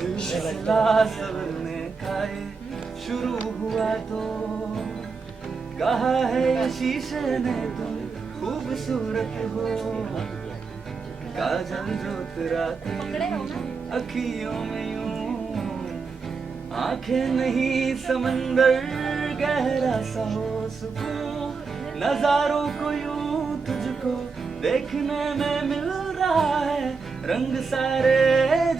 सिलसिला सबने खाए शुरू हुआ तो कहा है ये शीशे ने तुम खूबसूरत हो, काजल जो तेरा अखियों में यूं, आंखें नहीं समंदर गहरा सा हो सुकून, नजारों को यूं तुझको देखने में मिल रहा है, रंग सारे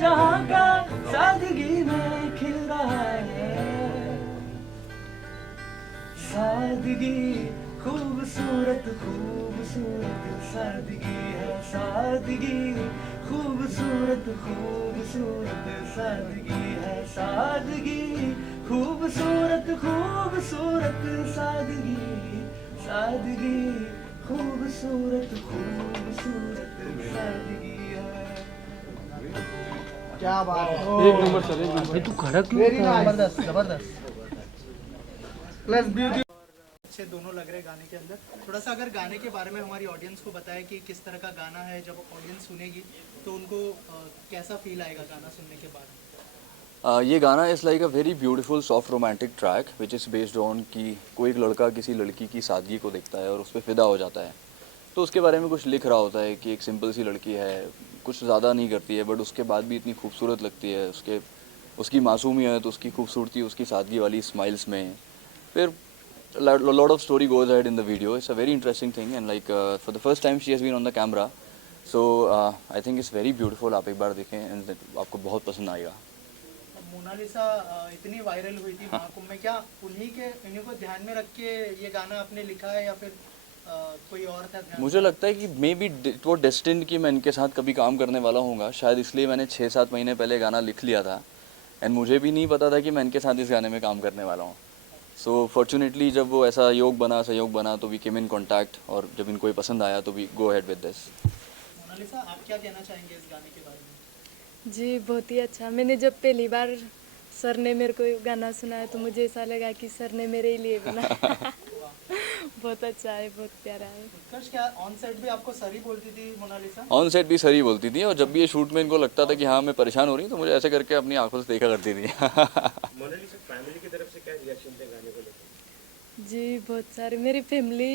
जहां का सादगी में खिल रहा है, सादगी खूबसूरत खूबसूरत सादगी है, सादगी खूबसूरत खूबसूरत सादगी है, सादगी खूबसूरत खूबसूरत सादगी, सादगी खूबसूरत खूबसूरत सादगी है। क्या बात है, एक नंबर सर, एक नंबर। तू खड़ा क्यों वेरी होता है? जबरदस्त जबरदस्त प्लस ब्यूटी अच्छे दोनों लग रहे गाने के अंदर। थोड़ा सा अगर गाने के बारे में हमारी ऑडियंस को बताएं कि किस तरह का गाना है, जब ऑडियंस सुनेगी तो उनको कैसा फील आएगा गाना सुनने के बाद। ये गाना is like a very beautiful soft romantic track which is based on कि कोई एक लड़का किसी लड़की की सादगी को देखता है और उस पर फ़िदा हो जाता है, तो उसके बारे में कुछ लिख रहा होता है कि एक सिंपल सी लड़की है, कुछ ज़्यादा नहीं करती है, बट उसके बाद भी इतनी खूबसूरत लगती है, उसकी मासूमियत, उसकी खूबसूरती, उसकी सादगी वाली स्माइल्स में। फिर lot of story goes ahead in the video, it's a very interesting thing and like for the first time she has been on the camera, so I think it's very beautiful. आप एक बार देखें and आपको बहुत पसंद आएगा। Mona Lisa इतनी viral हुई थी महाकुंभ में, क्या इन्हीं को ध्यान में रख के ये गाना आपने लिखा है या फिर कोई और था ध्यान? मुझे लगता है कि मे बी इट वो डेस्टिन्ड कि मैं इनके साथ कभी काम करने वाला हूँगा, शायद इसलिए मैंने 6-7 महीने पहले गाना लिख लिया था एंड मुझे भी नहीं पता था कि मैं इनके साथ इस गाने में काम करने वाला हूँ। सो फॉर्चुनेटली जब वो ऐसा सहयोग बना तो वी केम इन कॉन्टैक्ट, और जब इनको ये पसंद आया तो we go ahead with this. Monalisa, आप क्या कहना चाहेंगे इस गाने के बारे में? जी बहुत ही अच्छा। मैंने जब पहली बार सर ने मेरे को गाना सुनाया तो मुझे ऐसा लगा कि सर ने मेरे लिए बनाया। बहुत अच्छा है, बहुत प्यारा है। उत्कर्ष, क्या ऑन सेट भी आपको सर ही बोलती थी मोनालिसा? ऑन सेट भी सही बोलती थी, और जब भी ये शूट में इनको लगता था कि हाँ मैं परेशान हो रही हूँ तो मुझे ऐसे करके अपनी आंखों से देखा करती थी। मोनालिसा फैमिली की तरफ से क्या रिएक्शन थे गाने को लेकर? जी बहुत सारे, मेरी फैमिली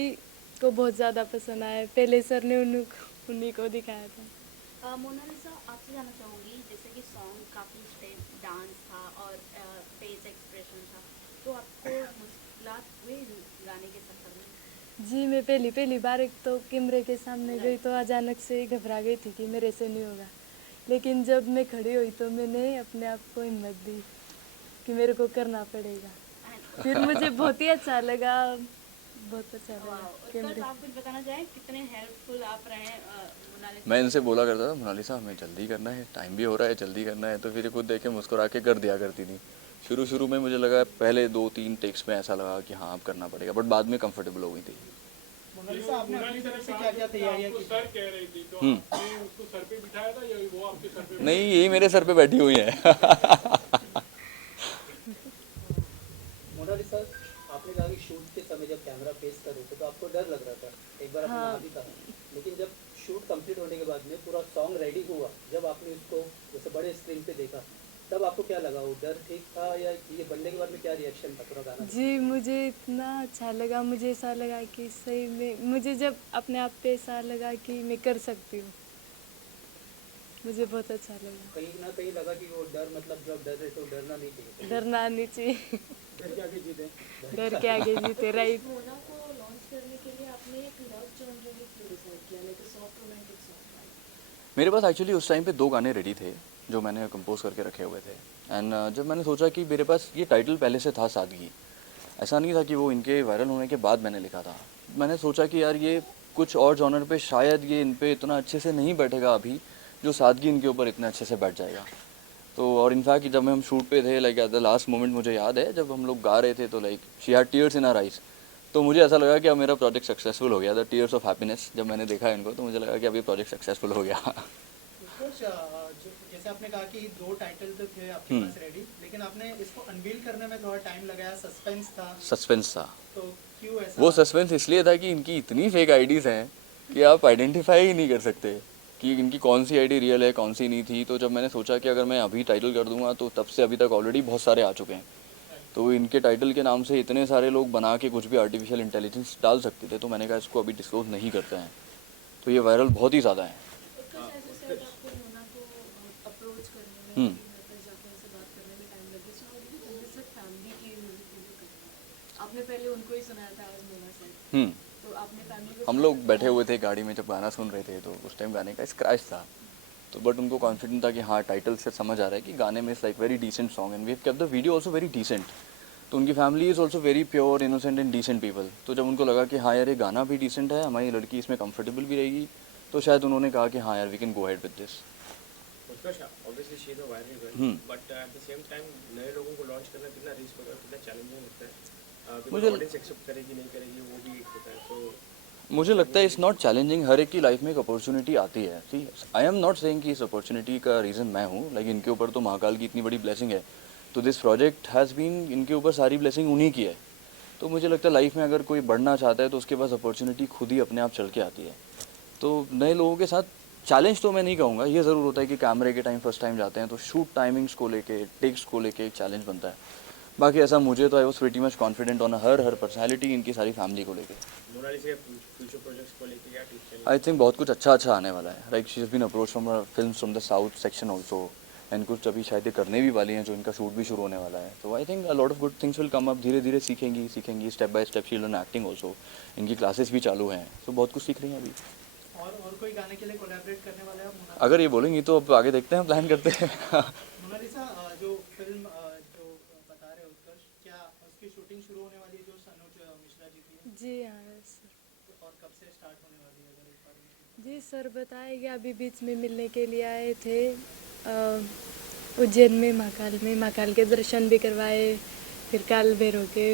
को बहुत ज़्यादा पसंद आया। पहले सर ने उन्हीं को दिखाया था। मोनालिसा, आपसे जानना चाहूँगी, जैसे कि सॉन्ग काफ़ी स्टेप डांस था और फेस एक्सप्रेशन था, तो आपको मुश्किलात हुई गाने के सफर में? जी मैं पहली बार एक तो कैमरे के सामने गई तो अचानक से ही घबरा गई थी कि मेरे से नहीं होगा, लेकिन जब मैं खड़ी हुई तो मैंने अपने आप को हिम्मत दी कि मेरे को करना पड़ेगा। फिर मुझे बहुत ही अच्छा लगा, बहुत अच्छा लगा। उत्कर्ष, आप कुछ बताना चाहें, कितने हेल्पफुल आप रहे मोनालिसा? मैं इनसे बोला करता था, मोनालिसा हमें जल्दी करना है, टाइम भी हो रहा है, जल्दी करना है, तो फिर ये खुद देख के मुस्कुरा के कर दिया करती थी। शुरू में मुझे लगा, पहले 2-3 टेक्स में ऐसा लगा कि हाँ अब करना पड़ेगा, बट बाद में कंफर्टेबल हो गई थी। मोनालिसा, आपने अपनी तरफ से क्या क्या तैयारियां की? सर कह रही थी तो आपने उसको सर पे बिठाया था या वो आपके सर पे? नहीं, यही मेरे सर पे बैठी हुई है। मोनालिसा, आपने कहा कि शूट के समय जब कैमरा फेस कर रहे थे तो आपको डर लग रहा था, एक बार आपने वहाँ भी कहा, लेकिन जब शूट कंप्लीट होने के बाद में पूरा सॉन्ग रेडी हुआ, जब आपने उसको जैसे बड़े स्क्रीन पे देखा, तब आपको क्या लगा? वो डर ठीक था या ये बनने के बाद में क्या रिएक्शन था पूरा गाना? जी मुझे इतना अच्छा लगा, मुझे ऐसा लगा कि सही में मुझे जब अपने आप पे ऐसा लगा कि मैं कर सकती हूँ, मुझे बहुत अच्छा लगा। कहीं ना कहीं लगा कि वो डर, मतलब जब डर रहे तो डरना नहीं चाहिए, डरना नहीं चाहिए। डर के आगे जीते। डर के आगे जीते, राइट। मोना को लॉन्च करने के लिए आपने एक लव जॉनर क्यों डिसाइड किया, लाइक सॉफ्ट रोमांटिक सॉन्ग? मेरे पास एक्चुअली उस टाइम पे 2 गाने रेडी थे जो मैंने कंपोज करके रखे हुए थे, एंड जब मैंने सोचा कि मेरे पास ये टाइटल पहले से था सादगी, ऐसा नहीं था कि वो इनके वायरल होने के बाद मैंने लिखा था। मैंने सोचा कि यार ये कुछ और जॉनर पे शायद ये इन पे इतना अच्छे से नहीं बैठेगा अभी, जो सादगी इनके ऊपर इतने अच्छे से बैठ जाएगा। तो और इनफैक्ट जब हम शूट पे थे, like at the last moment मुझे याद है जब हम लोग गा रहे थे तो like she had tears in her eyes, तो मुझे ऐसा लगा कि अब मेरा प्रोजेक्ट सक्सेसफुल हो गया। द टीयर्स ऑफ हैप्पीनेस, जब मैंने देखा इनको तो मुझे लगा कि अब ये प्रोजेक्ट सक्सेसफुल हो गया। कुछ जैसे आपने कहा कि 2 टाइटल तो थे आपके पास रेडी, लेकिन आपने इसको अनवील करने में थोड़ा टाइम लगाया, सस्पेंस था। तो क्यों ऐसा? वो सस्पेंस इसलिए था कि इनकी इतनी फेक आईडीज़ हैं कि आप आइडेंटिफाई ही नहीं कर सकते कि इनकी कौन सी आईडी रियल है कौन सी नहीं थी। तो जब मैंने सोचा कि अगर मैं अभी टाइटल कर दूंगा तो तब से अभी तक ऑलरेडी बहुत सारे आ चुके हैं, तो इनके टाइटल के नाम से इतने सारे लोग बना के कुछ भी आर्टिफिशियल इंटेलिजेंस डाल सकते थे, तो मैंने कहा इसको अभी डिस्क्लोज नहीं करते हैं। तो ये वायरल बहुत ही ज़्यादा है। उत्कर्ष ऐसे शायद आपको मोना को अप्रोच करने में हम्म। घर पर जाकर उनसे बात करने में टाइम लगे, सो जैसे फैमिली की म्यूजिक वीडियो करना, आपने पहले उनको ही सुनाया था आज मोना से, तो आपने फैमिली को हम लोग बैठे हुए थे गाड़ी में जब गाना सुन रहे थे, तो उस टाइम गाने का स्क्रैच था, तो बट उनको कॉन्फिडेंट था कि हाँ टाइटल से समझ आ रहा है कि गाने में it's like very decent song and we have kept the video also very decent. तो उनकी family is also very pure innocent and decent people. तो जब उनको लगा कि हाँ यार ये गाना भी डिसेंट है, हमारी लड़की इसमें कंफर्टेबल भी रहेगी, तो शायद उन्होंने कहा कि हाँ यार we can go ahead with this. Utkarsh, obviously she is a viral girl, but at the same time नए लोगों को लॉन्च करना कितना रिस्क होगा, कितना चैलेंजिंग होता है, मुझे ऑडियंस एक्सेप्ट करेगी नहीं करेगी वो भी एक होता है। तो मुझे लगता है इट्स नॉट चैलेंजिंग, हर एक की लाइफ में एक अपॉर्चुनिटी आती है। सी आई एम नॉट सेइंग कि इस अपॉर्चुनिटी का रीज़न मैं हूँ, लाइक इनके ऊपर तो महाकाल की इतनी बड़ी ब्लेसिंग है, तो दिस प्रोजेक्ट हैज़ बीन, इनके ऊपर सारी ब्लेसिंग उन्हीं की है। तो मुझे लगता है लाइफ में अगर कोई बढ़ना चाहता है तो उसके पास अपॉर्चुनिटी खुद ही अपने आप चल के आती है। तो नए लोगों के साथ चैलेंज तो मैं नहीं कहूँगा, ये ज़रूर होता है कि कैमरे के टाइम फर्स्ट टाइम जाते हैं तो शूट टाइमिंग्स को लेके टेक्स को लेके एक चैलेंज बनता है। बाकी ऐसा मुझे तो I was pretty much confident on her personality, इनकी सारी फैमिली को लेके। मोनालिसा के फ्यूचर प्रोजेक्ट्स को लेके क्या टिप्स हैं? आई थिंक बहुत कुछ अच्छा आने वाला है। Like she has been approach from film from the south section also, and कुछ अभी शायद ये करने भी वाली हैं जो इनका शूट भी शुरू होने वाला है। तो I think a lot of good things will come up, धीरे धीरे सीखेंगी step by step. She learn acting also, इनकी क्लासेस भी चालू हैं, तो बहुत कुछ सीख रही हैं अभी। और कोई गाने के लिए कोलैबोरेट करने वाले हैं आप मोना? अगर ये बोलेंगी तो अब आगे देखते हैं, प्लान करते हैं। मोनालिसा, जो फिल्म जो बता रहे हो उत्कर्ष, क्या उसकी शूटिंग शुरू होने वाली है जो सनोज मिश्रा जी की है? जी हाँ सर। और कब से स्टार्ट होने वाली है, अगर एक बार में? जी सर बताए कि अभी बीच में मिलने के लिए आए थे उज्जैन में, महाकाल के दर्शन भी करवाए, फिर काल भैरव के,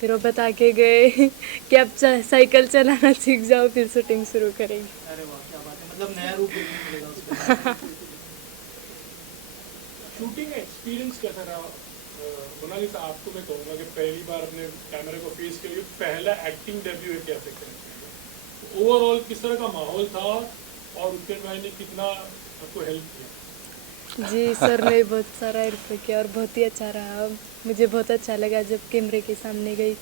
फिर वो बता के गए कि अब साइकिल चलाना सीख जाओ फिर शूटिंग शुरू करेंगे। अरे वाह, क्या बात है, मतलब नया रूप देखने को मिलेगा उसको। शूटिंग एक्सपीरियंस कैसा रहा? मोनालिसा, आपको मैं कहूँगा कि पहली बार अपने कैमरे को फेस के लिए पहला एक्टिंग डेब्यू है, कैसे करें? ओवरऑल किस तरह का माहौल था और उत्कर्ष भाई ने कितना आपको हेल्प किया? जी सर ने बहुत सारा हेल्प किया और बहुत ही अच्छा रहा। मुझे बहुत अच्छा लगा जब कैमरे के सामने गई,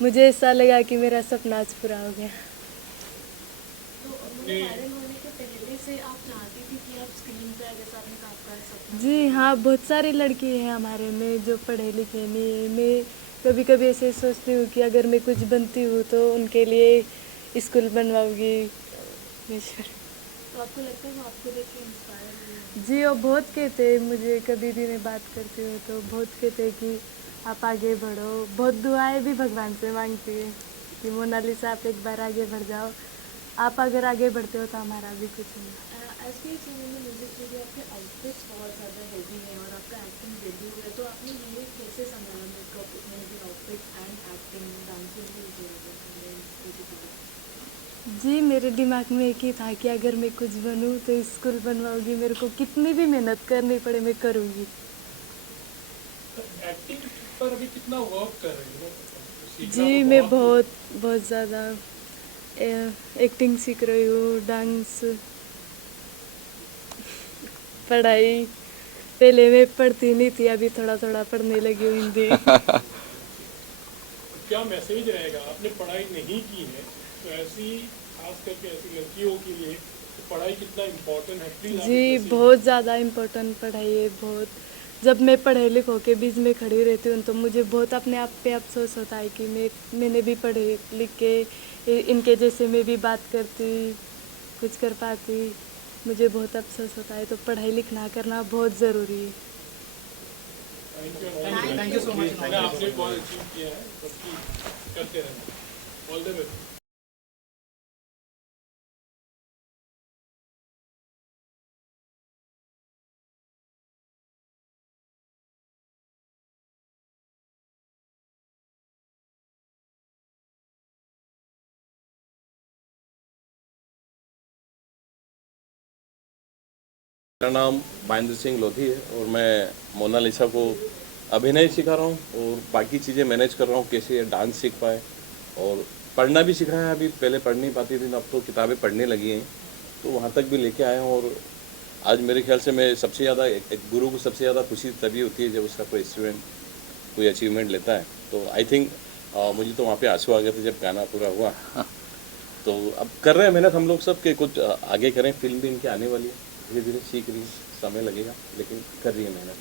मुझे ऐसा लगा कि मेरा सपना आज पूरा हो गया। तो मोना वायरल होने के पहले से आप चाहती थी कि आप स्क्रीन पर, जैसा आपने कहा आपका सपना? जी हाँ, बहुत सारी लड़की हैं हमारे में जो पढ़े लिखे नहीं है। मैं कभी कभी ऐसे सोचती हूँ कि अगर मैं कुछ बनती हूँ तो उनके लिए स्कूल बनवाऊँगी। तो आपको लगता है वो आपको देख के इंस्पायर हुई? जी वो बहुत कहते हैं मुझे, कभी भी मैं बात करती हूँ तो बहुत कहते हैं कि आप आगे बढ़ो। बहुत दुआएं भी भगवान से मांगती है कि मोनालिसा आप एक बार आगे बढ़ जाओ, आप अगर आगे बढ़ते हो तो हमारा भी कुछ नहीं। आज के समय में म्यूजिक वीडियो आपके आउटफिट्स बहुत ज़्यादा हेवी है और आपका एक्टिंग डेब्यू है, तो आपने ये कैसे संभाला makeup, outfits and acting, dancing भी जो है? जी मेरे दिमाग में एक ही था कि अगर मैं कुछ बनूं तो स्कूल बनवाऊंगी, मेरे को कितनी भी मेहनत करनी पड़े मैं करूंगी। एक्टिंग पर अभी कितना वर्क कर रही हो? सीखना जी तो मैं बहुत ज़्यादा एक्टिंग सीख रही हूँ, डांस, पढ़ाई। पहले मैं पढ़ती नहीं थी, अभी थोड़ा थोड़ा पढ़ने लगी हूँ हिंदी। क्या मैसेज रहेगा? आपने पढ़ाई नहीं की है तो ऐसी, खास करके ऐसी लड़कियों के लिए तो पढ़ाई कितना इम्पोर्टेंट है? प्लीज जी बहुत ज़्यादा इम्पोर्टेंट पढ़ाई है, बहुत। जब मैं पढ़े लिखों के बीच में खड़ी रहती हूँ तो मुझे बहुत अपने आप पे अफसोस होता है कि मैंने भी पढ़े लिख के इनके जैसे मैं भी बात करती, कुछ कर पाती। मुझे बहुत अफसोस होता है, तो पढ़ाई लिखना करना बहुत ज़रूरी है। Thank you so much. आपने बहुत अचीव किया है, सबकी करते रहना। All the best. मेरा नाम महेंद्र सिंह लोधी है और मैं मोनालिसा को अभिनय सिखा रहा हूँ और बाकी चीज़ें मैनेज कर रहा हूँ, कैसे डांस सीख पाए और पढ़ना भी सीख रहा है। अभी पहले पढ़ नहीं पाती थी, अब तो किताबें पढ़ने लगी हैं तो वहाँ तक भी लेके आए हूँ। और आज मेरे ख्याल से मैं सबसे ज़्यादा एक गुरु को सबसे ज़्यादा खुशी तभी होती है जब उसका कोई स्टूडेंट कोई अचीवमेंट लेता है। तो आई थिंक मुझे तो वहाँ पे आंसू आ गए थे जब गाना पूरा हुआ। तो अब कर रहे हैं मेहनत हम लोग सब के कुछ आगे करें। फिल्म भी इनकी आने वाली है, धीरे धीरे सीख रही है, समय लगेगा लेकिन कर रही है मेहनत।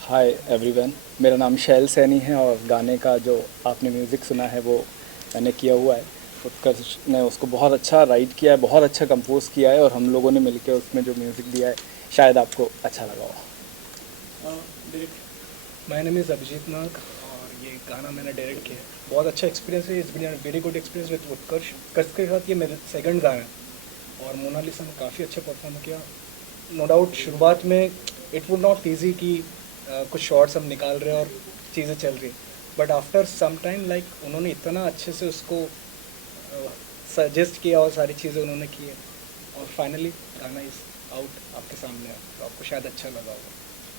हाय एवरीवन, मेरा नाम शैल सैनी है और गाने का जो आपने म्यूज़िक सुना है वो मैंने किया हुआ है। उत्कर्ष ने उसको बहुत अच्छा राइट किया है, बहुत अच्छा कंपोज किया है और हम लोगों ने मिलकर उसमें जो म्यूज़िक दिया है शायद आपको अच्छा लगा हो। माय नेम इज़ अभिजीत नाग और ये गाना मैंने डायरेक्ट किया है। बहुत अच्छा एक्सपीरियंस है, it's been a very good experience with Utkarsh. Utkarsh के साथ ये मेरा सेकंड गाना है और मोनालिसा ने काफ़ी अच्छा परफॉर्म किया। नो डाउट शुरुआत में इट वुड नॉट ईजी कि कुछ शॉर्ट्स हम निकाल रहे हैं और चीज़ें चल रही, but after some time like उन्होंने इतना अच्छे से उसको सजेस्ट किया और सारी चीज़ें उन्होंने की है और फाइनली गाना इज आउट आपके सामने है, तो आपको शायद अच्छा लगा होगा।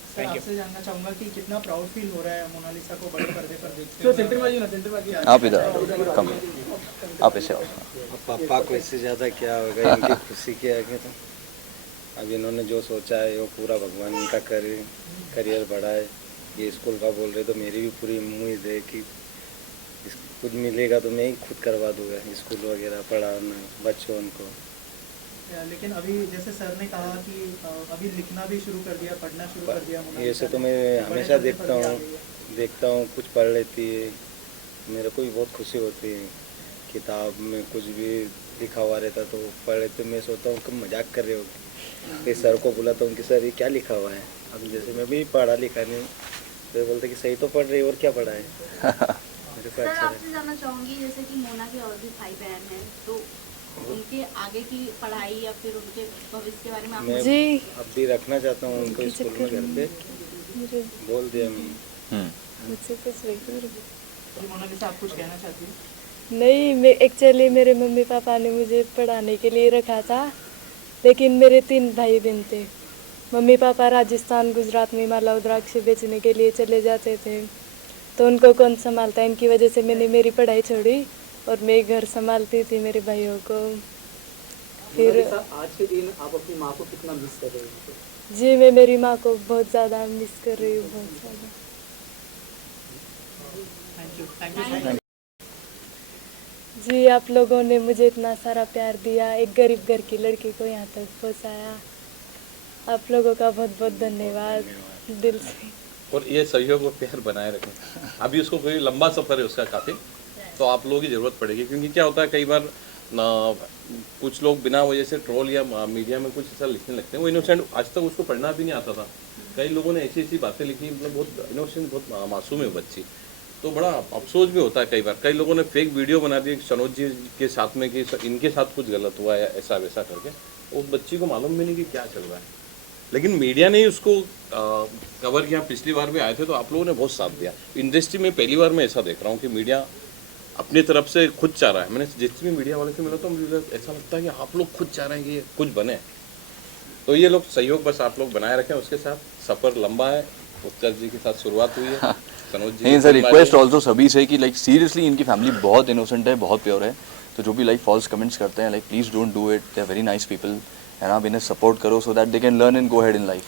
सर आपसे जानना चाहूँगा कि कितना प्राउड फील हो रहा है मोनालिसा को बड़े पर्दे पर देखते तो सेंटरबाजी आप इधर कम, आप ऐसे आओ। पापा को इससे ज़्यादा क्या होगा, इनकी खुशी के आगे तो अब इन्होंने जो सोचा है वो पूरा भगवान इनका करियर बढ़ाए। ये स्कूल का बोल रहे तो मेरी भी पूरी उम्मीद है कि कुछ मिलेगा तो मैं ही खुद करवा दूँगा, स्कूल वगैरह पढ़ाना बच्चों को। लेकिन अभी जैसे सर ने कहा कि अभी लिखना भी शुरू कर दिया, पढ़ना शुरू कर दिया ये से तो मैं हमेशा देखता हूँ कुछ पढ़ लेती है, मेरे को भी बहुत खुशी होती है। किताब में कुछ भी लिखा हुआ रहता तो पढ़ लेते, मैं सोचता हूँ कि मजाक कर रहे हो। फिर सर को बुलाता हूँ कि सर ये क्या लिखा हुआ है। अब जैसे मैं भी पढ़ा लिखा नहीं, तो बोलते कि सही तो पढ़ रही और क्या पढ़ा है। मेरे को सर अच्छा आपसे जानना चाहूँगी जैसे कि मोना के और भी भाई बहन हैं, तो उनके आगे की पढ़ाई या फिर उनके भविष्य के बारे में आप मैं जी अब भी रखना चाहता हूँ उनको स्कूल में, घर पे मुझे बोल दिया मैं। मुझसे कुछ नहीं। मोनालिसा आप कुछ कहना चाहती हैं? नहीं, मैं एक्चुअली मेरे मम्मी पापा ने मुझे पढ़ाने के लिए रखा था, लेकिन मेरे 3 भाई बहन थे। मम्मी पापा राजस्थान गुजरात में माला रुद्राक्ष बेचने के लिए चले जाते थे, तो उनको कौन संभालता, इनकी वजह से मैंने मेरी पढ़ाई छोड़ी और मैं घर संभालती थी मेरे भाइयों को। फिर आज के दिन आप अपनी माँ को कितना मिस कर रहे हो? जी मैं मेरी माँ को बहुत ज़्यादा मिस कर रही हूँ, बहुत ज़्यादा। Thank you. जी आप लोगों ने मुझे इतना सारा प्यार दिया, एक गरीब घर की लड़की को यहाँ तक पहुँचाया। आप लोगों का बहुत बहुत धन्यवाद दिल से। और ये सहयोग और प्यार बनाए रखें। अभी उसको कोई लंबा सफ़र है उसका काफ़ी, तो आप लोगों की ज़रूरत पड़ेगी। क्योंकि क्या होता है कई बार कुछ लोग बिना वजह से ट्रोल या मीडिया में कुछ ऐसा लिखने लगते हैं। वो इनोसेंट, आज तक उसको पढ़ना भी नहीं आता था। कई लोगों ने ऐसी ऐसी बातें लिखी, मतलब बहुत इनोसेंट, बहुत मासूम है बच्ची। तो बड़ा अफसोस भी होता है कई बार। कई लोगों ने फेक वीडियो बना दी सनोज जी के साथ में कि इनके साथ कुछ गलत हुआ है ऐसा वैसा करके। उस बच्ची को मालूम भी नहीं कि क्या चल रहा है, लेकिन मीडिया ने ही उसको कवर किया। पिछली बार भी आए थे तो आप लोगों ने बहुत साथ दिया। इंडस्ट्री में पहली बार मैं ऐसा देख रहा हूँ कि मीडिया अपनी तरफ से खुद चाह रहा है। मैंने जितने भी मीडिया वाले से मिला तो मुझे ऐसा लगता है कि आप लोग खुद चाह रहे हैं कि ये कुछ बने। तो ये लोग सहयोग बस आप लोग बनाए रखें। उसके साथ सफ़र लंबा है। उत्कर्ष जी के साथ शुरुआत हुई है, सनोज जी। नहीं सर, रिक्वेस्ट ऑल्सो सभी से कि लाइक सीरियसली इनकी फैमिली बहुत इनोसेंट है, बहुत प्योर है। तो जो भी लाइक फॉल्स कमेंट्स करते हैं, like please don't do it, they are very nice people and आप इन्हें सपोर्ट करो so that they can learn and go head in life.